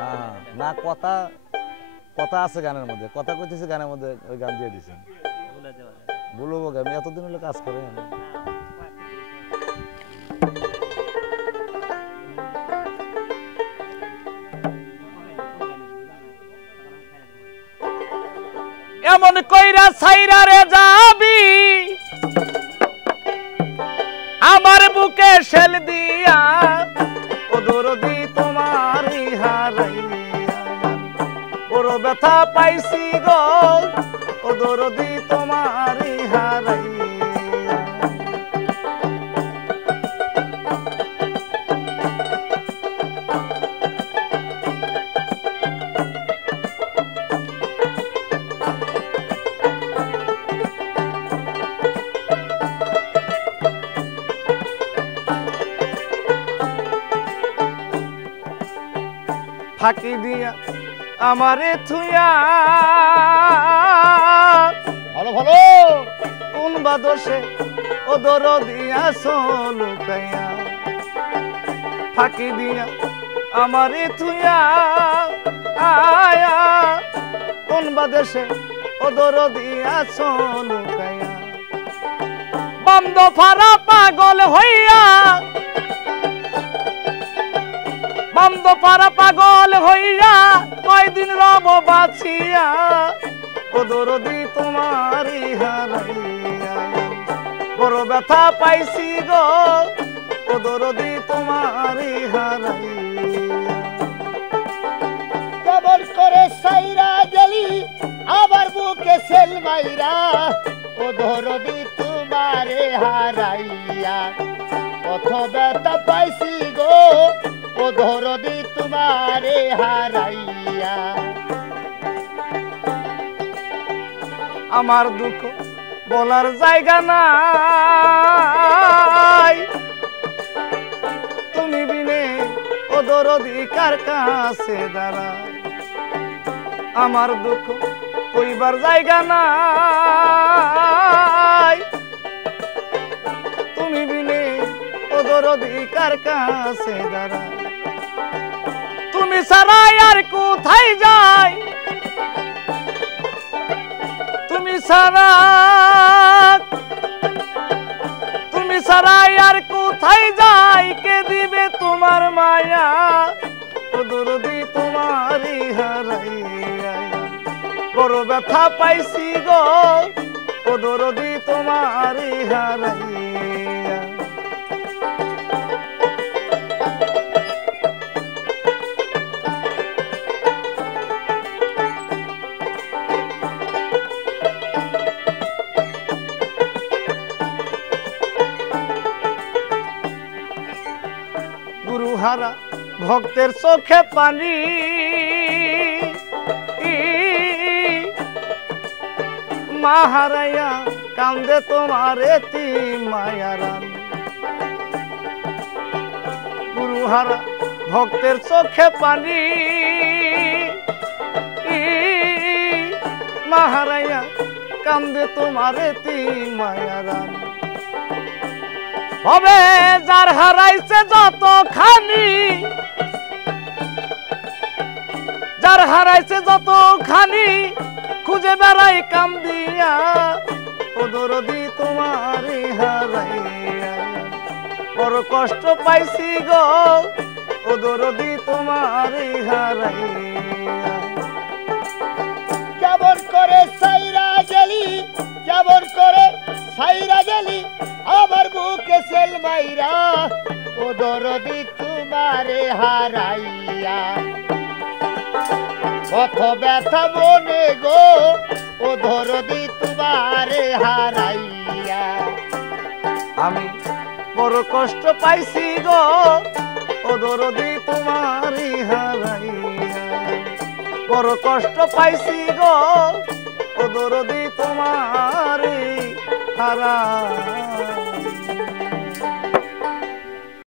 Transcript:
হ্যাঁ না কথা কথা আছে গানের মধ্যে, কথা কইতেছে গানের মধ্যে, ওই গান দিয়ে দিছেন। বলবো আমি এতদিন হলো কাজ করে। এমন কইরা ছাইরা রে যাবি আমার বুকে শেল দিয়া, ও দরদি তোমারই হারাইয়া বড় ব্যথা পাইছি গো, ও দরদি তোমারই হারাইয়া। ফাঁকি দিয়া আমারে থুয়া ভালো ভালো কোন বাদসে ও দরদিয়া লুকাইয়া, ফাঁকি দিয়া আমারে থুয়া আয়া কোন বাদসে ও দরদিয়া লুকাইয়া। বন্ধ ফারা পাগল হইয়া, বন্ধ পারা পাগল হইয়া কয়দিন রব বাঁচিয়া, ও দরদি তোমারই হারাইয়া বড় ব্যথা পাইছি গো, ও দরদি তোমারই হারাইয়া। কেমন করে সাইরা গেলি আবার বুকে সেল মাইরা, ও দরদি তোমারে হারাইয়া কত ব্যথা পাইছি গো, ও দরদি তোমারে হারাইয়া। আমার দুঃখ বলার জায়গা নাই, তুমি বিনে ও দরদি কার কাছে দাঁড়ায়। আমার দুঃখ কইবার জায়গা নাই, তুমি বিনে ও দরদি কার কাছে দাঁড়ায়। তুমি ছাড়া আর কোথায় যাই, তুমি ছাড়া আর কোথায় যাই, কে দিবে তোমার মায়া, ও দরদি তোমারই হারাইয়া বড় ব্যথা পাইছি গো, ও দরদি তোমারই হারাইয়া। গুরুহারা ভক্তের চোখে পানি, মা হারাইয়া কান্দে তোমার এতিম মায়ারান। গুরুহারা ভক্তের চোখে পানি, মা হারাইয়া কান্দে তোমার এতিম মায়ারান। হবে যার হারাইছে যত খানি, যার হারাইছে যত খানি খুঁজে বেড়াই কাম দিয়া, ও দরদি তোমারই হারাইয়া বড় কষ্ট পাইছি গো, ও দরদি তোমারই হারাইয়া। কেমন করে সাইরা গেলি, কেমন করে সাইরা গেলি আমার বুকে সেল মাইরা, ও দরদি তোমারে হারাইয়া কত ব্যথা মনে গো, ও দরদি তোমারে হারাইয়া। আমি বড় কষ্ট পাইছি গো, ও দরদি তোমারই হারাইয়া বড় কষ্ট পাইছি গো, ও দরদি তোমারই হারাইয়া।